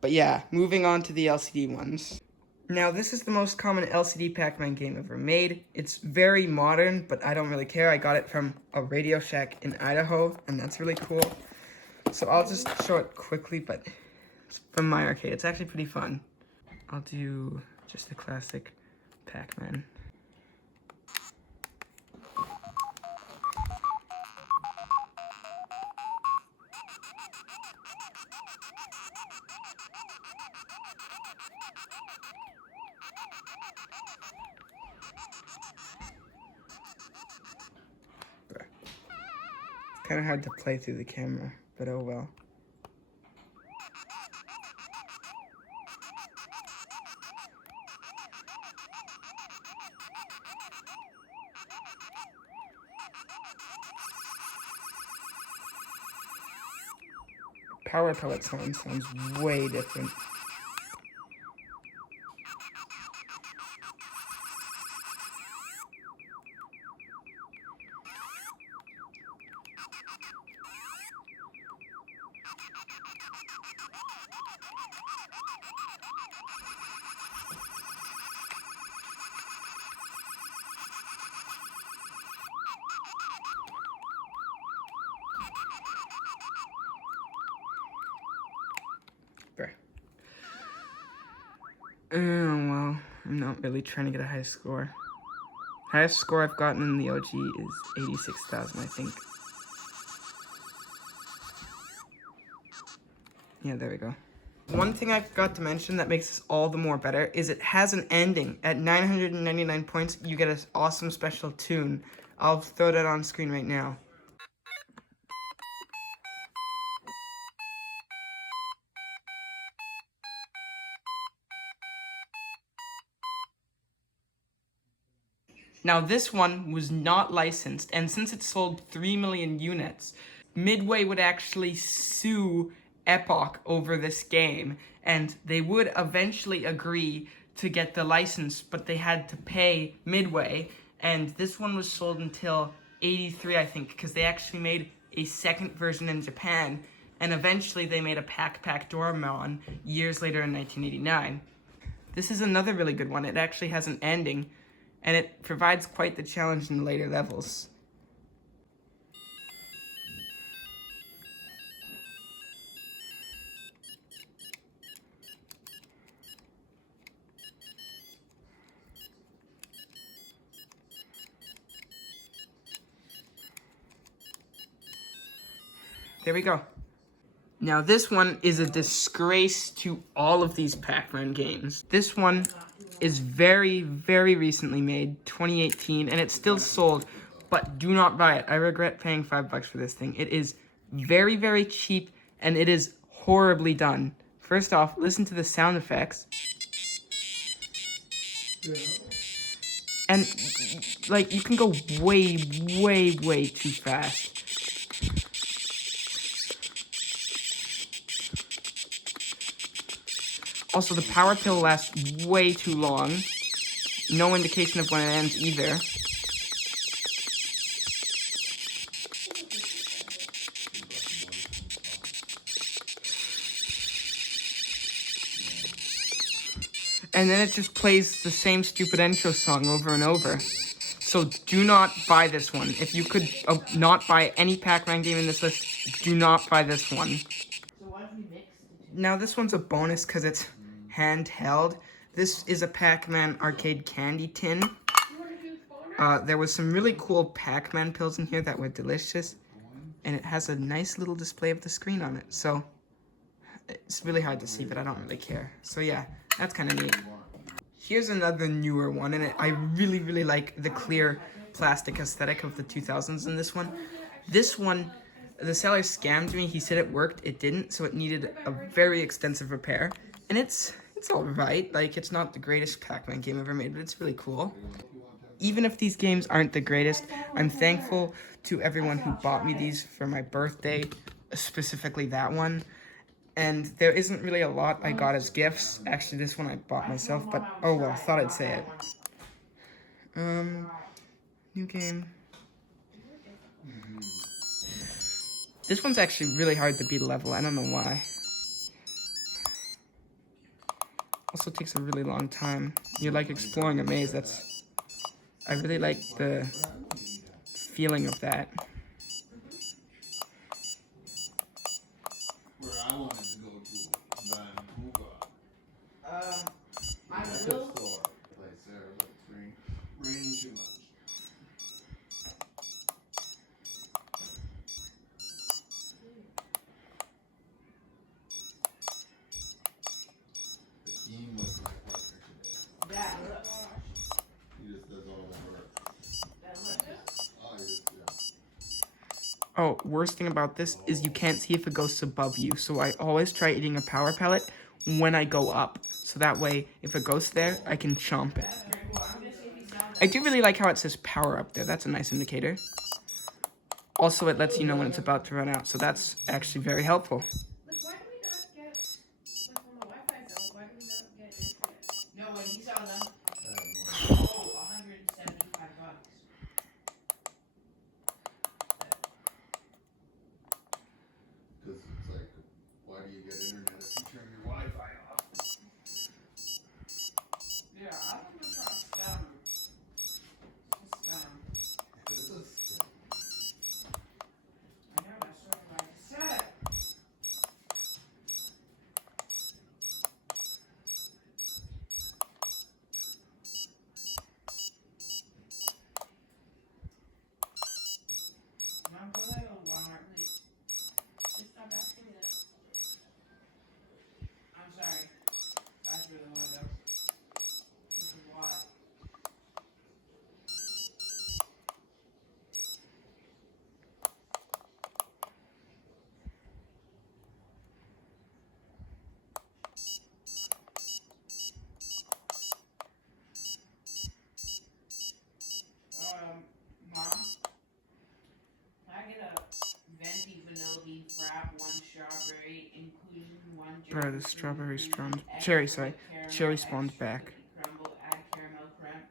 But yeah, moving on to the LCD ones. Now, this is the most common LCD Pac-Man game ever made. It's very modern, but I don't really care. I got it from a Radio Shack in Idaho, and that's really cool. So I'll just show it quickly, but it's from my arcade. It's actually pretty fun. I'll do just the classic Pac-Man. Kind of hard to play through the camera, but oh well. Power pellet sounds way different. Oh, well, I'm not really trying to get a high score. Highest score I've gotten in the OG is 86,000, I think. Yeah, there we go. One thing I forgot to mention that makes this all the more better is it has an ending. At 999 points, you get an awesome special tune. I'll throw that on screen right now. Now, this one was not licensed, and since it sold 3 million units, Midway would actually sue Epoch over this game, and they would eventually agree to get the license, but they had to pay Midway, and this one was sold until 83, I think, because they actually made a second version in Japan, and eventually they made a Pac Doraemon years later in 1989. This is another really good one. It actually has an ending, and it provides quite the challenge in the later levels. There we go. Now this one is a disgrace to all of these Pac-Man games. This one is very, very recently made, 2018, and it's still sold, but do not buy it. I regret paying $5 for this thing. It is very, very cheap, and it is horribly done. First off, listen to the sound effects. Yeah. And, like, you can go way, way, way too fast. Also, the power pill lasts way too long. No indication of when it ends either. And then it just plays the same stupid intro song over and over. So do not buy this one. If you could not buy any Pac-Man game in this list, do not buy this one. Now this one's a bonus because it's handheld. This is a Pac-Man arcade candy tin. There was some really cool Pac-Man pills in here that were delicious. And it has a nice little display of the screen on it. So it's really hard to see, but I don't really care. So yeah, that's kind of neat. Here's another newer one, and I really, really like the clear plastic aesthetic of the 2000s in this one. This one, the seller scammed me. He said it worked. It didn't, so it needed a very extensive repair. And it's all right. Like, it's not the greatest Pac-Man game ever made, but it's really cool. Even if these games aren't the greatest, I'm thankful to everyone who bought me these for my birthday, specifically that one. And there isn't really a lot I got as gifts. Actually, this one I bought myself, but oh well, thought I'd say it. New game. This one's actually really hard to beat a level. I don't know why. Also takes a really long time. You're like exploring a maze. I really like the feeling of that. Where I wanted to go to Vancouver. I That's will. a store place there, but it's raining too much. The team was my partner today. Yeah, look. He just does all the work. Oh, he just, yeah. Oh, worst thing about this is you can't see if a ghost's above you. So I always try eating a power pellet when I go up. So that way, if a ghost's there, I can chomp it. I do really like how it says power up there. That's a nice indicator. Also, it lets you know when it's about to run out. So that's actually very helpful. Like, why do we not get, like, when the Wi-Fi's out, why do we not get internet? No, when he saw them, I don't know. oh, $175. Because it's like, why do you get internet if you turn your Wi-Fi off? Yeah, I don't know trying to scam him. It's a scam. This is scam. I know, that's what I said. Mom, go ahead to Walmart, please. Just stop asking me that. I'm sorry. I just really want to go. This is a lot. Mom? Can I get a venti vanilla bean frap, 1 strawberry, inclusion 1 Bro, cherry. the strawberry spawned. egg Cherry, white sorry. caramel, Cherry egg spawned back. cookie crumble, add caramel crunch.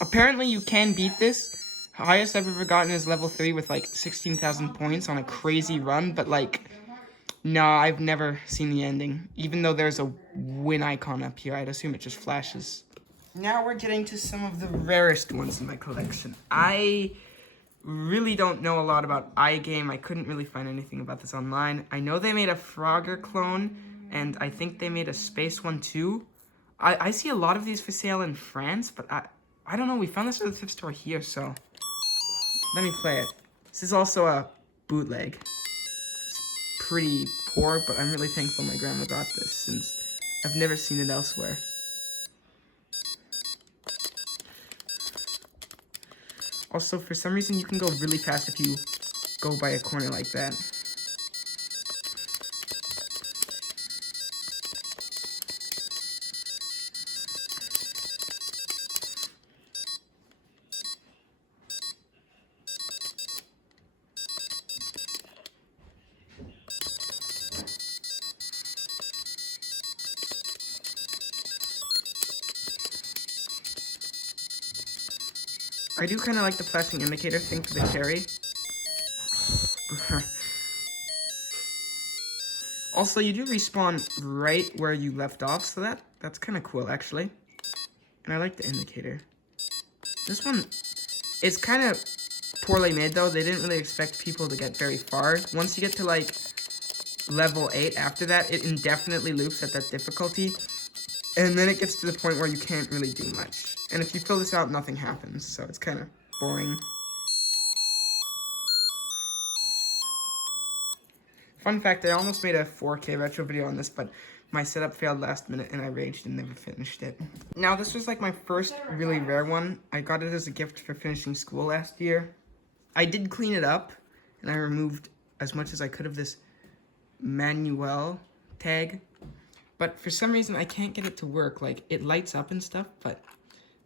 Apparently, you can beat this. Highest I've ever gotten is level 3 with like 16,000 points on a crazy run, but like, nah, I've never seen the ending. Even though there's a win icon up here, I'd assume it just flashes. Now we're getting to some of the rarest ones in my collection. I really don't know a lot about iGame. I couldn't really find anything about this online. I know they made a Frogger clone, and I think they made a space one too. I see a lot of these for sale in France, but I don't know. We found this at the thrift store here, so let me play it. This is also a bootleg. It's pretty poor, but I'm really thankful my grandma got this since I've never seen it elsewhere. Also, for some reason, you can go really fast if you go by a corner like that. I do kind of like the flashing indicator thing for the cherry. Also, you do respawn right where you left off, so that's kind of cool, actually. And I like the indicator. This one is kind of poorly made, though. They didn't really expect people to get very far. Once you get to, like, level 8 after that, it indefinitely loops at that difficulty. And then it gets to the point where you can't really do much. And if you fill this out, nothing happens, so it's kind of boring. Fun fact, I almost made a 4K retro video on this, but my setup failed last minute and I raged and never finished it. Now, this was like my first really rare one. I got it as a gift for finishing school last year. I did clean it up, and I removed as much as I could of this manual tag. But for some reason, I can't get it to work. Like, it lights up and stuff, but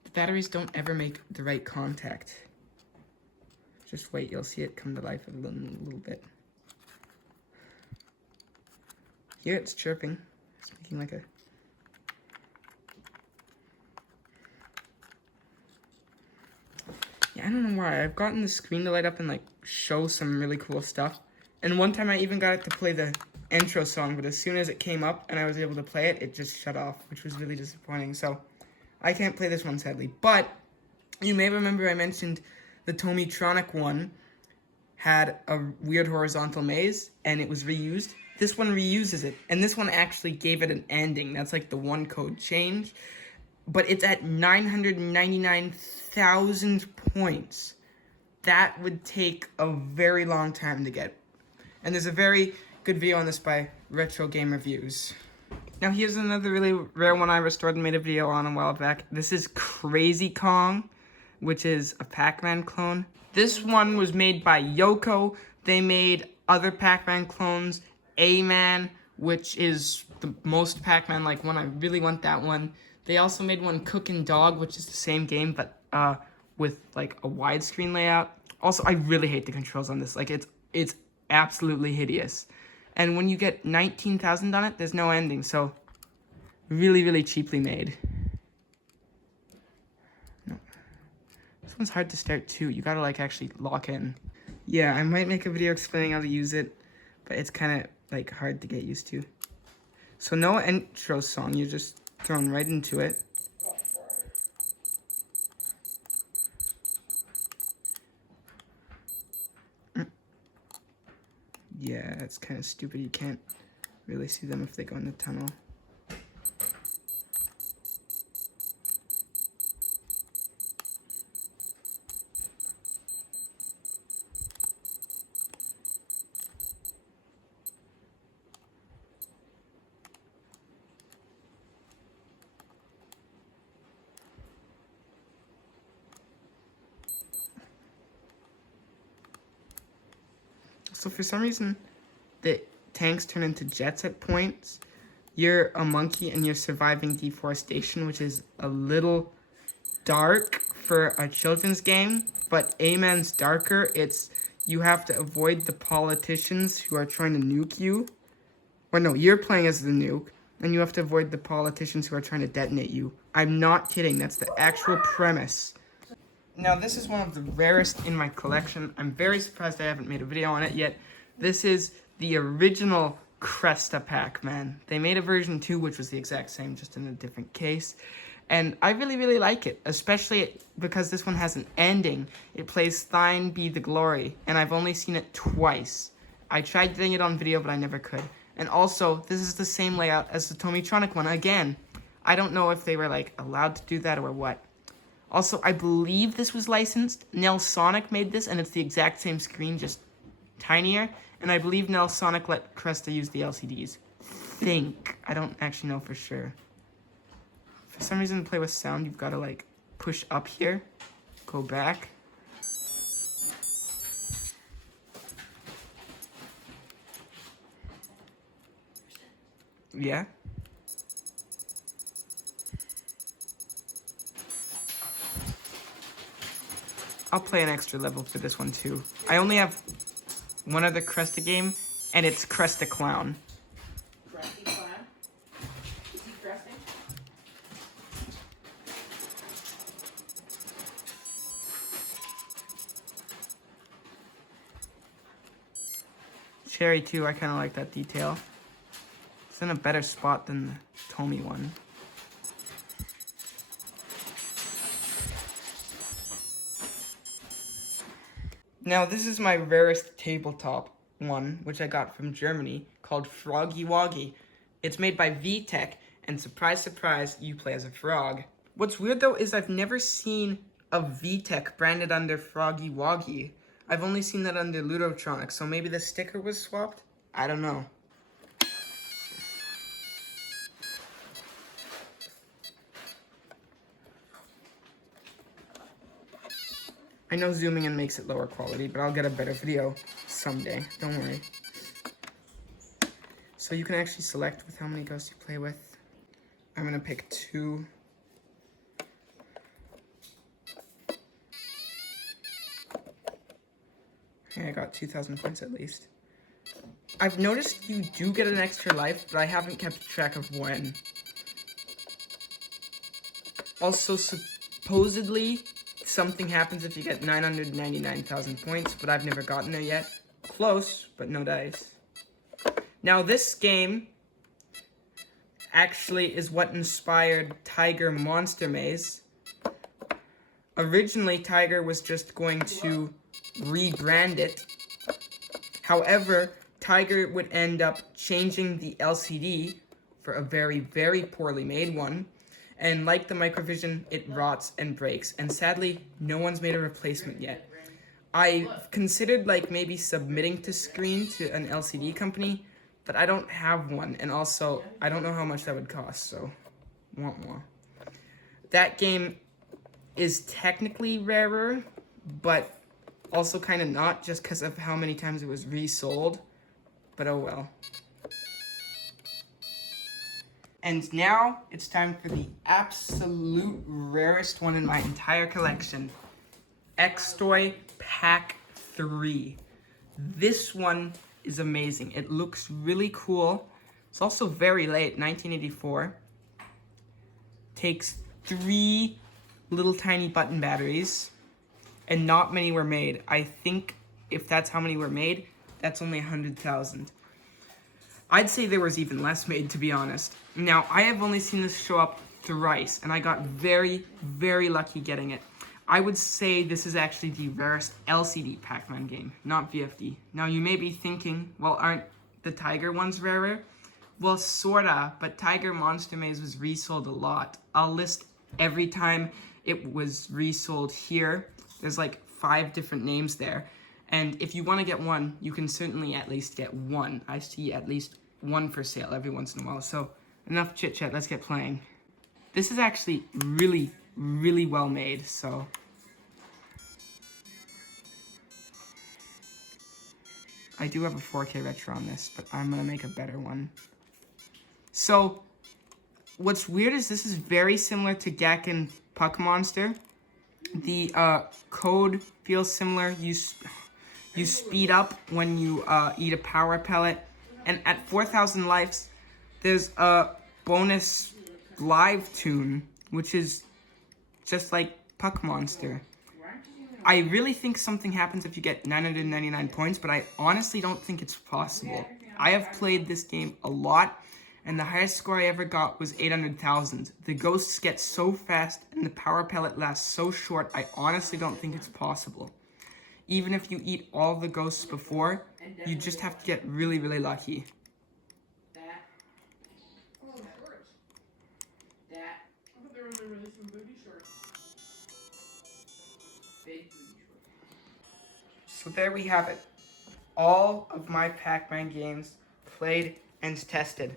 the batteries don't ever make the right contact. Just wait, you'll see it come to life in a little bit. Here it's chirping. It's making like a... Yeah, I don't know why. I've gotten the screen to light up and like show some really cool stuff. And one time I even got it to play the intro song, but as soon as it came up and I was able to play it, it just shut off, which was really disappointing. So I can't play this one, sadly. But you may remember I mentioned the Tomitronic one had a weird horizontal maze, and it was reused. This one reuses it, and this one actually gave it an ending. That's like the one code change. But it's at 999,000 points. That would take a very long time to get. And there's a very good video on this by Retro Game Reviews. Now here's another really rare one I restored and made a video on a while back. This is Crazy Kong, which is a Pac-Man clone. This one was made by Yoko. They made other Pac-Man clones. A-Man, which is the most Pac-Man like one. I really want that one. They also made one Cookin' Dog, which is the same game, but with like a widescreen layout. Also, I really hate the controls on this. Like, it's absolutely hideous. And when you get 19,000 on it, there's no ending. So, really, really cheaply made. No. This one's hard to start too. You gotta like actually lock in. Yeah, I might make a video explaining how to use it, but it's kind of like hard to get used to. So no intro song. You're just thrown right into it. Yeah, it's kind of stupid. You can't really see them if they go in the tunnel. So for some reason, the tanks turn into jets at points. You're a monkey and you're surviving deforestation, which is a little dark for a children's game, but A-Man's darker. It's you have to avoid the politicians who are trying to nuke you. Or no, you're playing as the nuke, and you have to avoid the politicians who are trying to detonate you. I'm not kidding. That's the actual premise. Now, this is one of the rarest in my collection. I'm very surprised I haven't made a video on it yet. This is the original Cresta Pac-Man. They made a version 2, which was the exact same, just in a different case. And I really, really like it, especially because this one has an ending. It plays Thine Be the Glory, and I've only seen it twice. I tried getting it on video, but I never could. And also, this is the same layout as the Tomitronic one. Again, I don't know if they were, like, allowed to do that or what. Also, I believe this was licensed. Nelsonic made this, and it's the exact same screen, just tinier. And I believe Nelsonic let Cresta use the LCDs. I don't actually know for sure. For some reason, to play with sound, you've got to, like, push up here, go back. Yeah. I'll play an extra level for this one too. I only have one other Cresta game, and it's Cresta Clown. Crusty clown? Is he cresting? Cherry too, I kind of like that detail. It's in a better spot than the Tomy one. Now, this is my rarest tabletop one, which I got from Germany, called Froggy Woggy. It's made by VTech, and surprise, surprise, you play as a frog. What's weird, though, is I've never seen a VTech branded under Froggy Woggy. I've only seen that under Ludotronic, so maybe the sticker was swapped? I don't know. I know zooming in makes it lower quality, but I'll get a better video someday. Don't worry. So you can actually select with how many ghosts you play with. I'm gonna pick 2. Okay, I got 2,000 points at least. I've noticed you do get an extra life, but I haven't kept track of when. Also, supposedly, something happens if you get 999,000 points, but I've never gotten there yet. Close, but no dice. Now this game actually is what inspired Tiger Monster Maze. Originally, Tiger was just going to rebrand it. However, Tiger would end up changing the LCD for a very, very poorly made one. And like the Microvision, it rots and breaks. And sadly, no one's made a replacement yet. I considered like maybe submitting to Screen to an LCD company, but I don't have one. And also, I don't know how much that would cost, so want more. That game is technically rarer, but also kind of not, just because of how many times it was resold. But oh well. And now it's time for the absolute rarest one in my entire collection. Ecstoy Pack 3. This one is amazing. It looks really cool. It's also very late, 1984. Takes 3 little tiny button batteries, and not many were made. I think if that's how many were made, that's only 100,000. I'd say there was even less made, to be honest. Now, I have only seen this show up thrice, and I got very, very lucky getting it. I would say this is actually the rarest LCD Pac-Man game, not VFD. Now, you may be thinking, well, aren't the Tiger ones rarer? Well, sorta, but Tiger Monster Maze was resold a lot. I'll list every time it was resold here. There's like 5 different names there. And if you want to get one, you can certainly at least get one. I see at least one for sale every once in a while. So enough chit chat, let's get playing. This is actually really, really well made, so. I do have a 4K retro on this, but I'm gonna make a better one. So, what's weird is this is very similar to Gak and Puck Monster. The code feels similar. You speed up when you eat a power pellet. And at 4,000 lives, there's a bonus live tune, which is just like Puck Monster. I really think something happens if you get 999 points, but I honestly don't think it's possible. I have played this game a lot, and the highest score I ever got was 800,000. The ghosts get so fast, and the power pellet lasts so short, I honestly don't think it's possible. Even if you eat all the ghosts before, you just have to get really, really lucky. Oh, shorts. I thought they were gonna release some booty shorts. Big booty shorts. So there we have it. All of my Pac-Man games played and tested.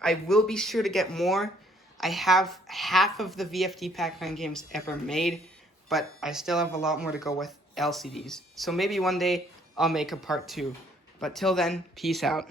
I will be sure to get more. I have half of the VFD Pac-Man games ever made, but I still have a lot more to go with LCDs. So maybe one day I'll make a part 2. But till then, peace out.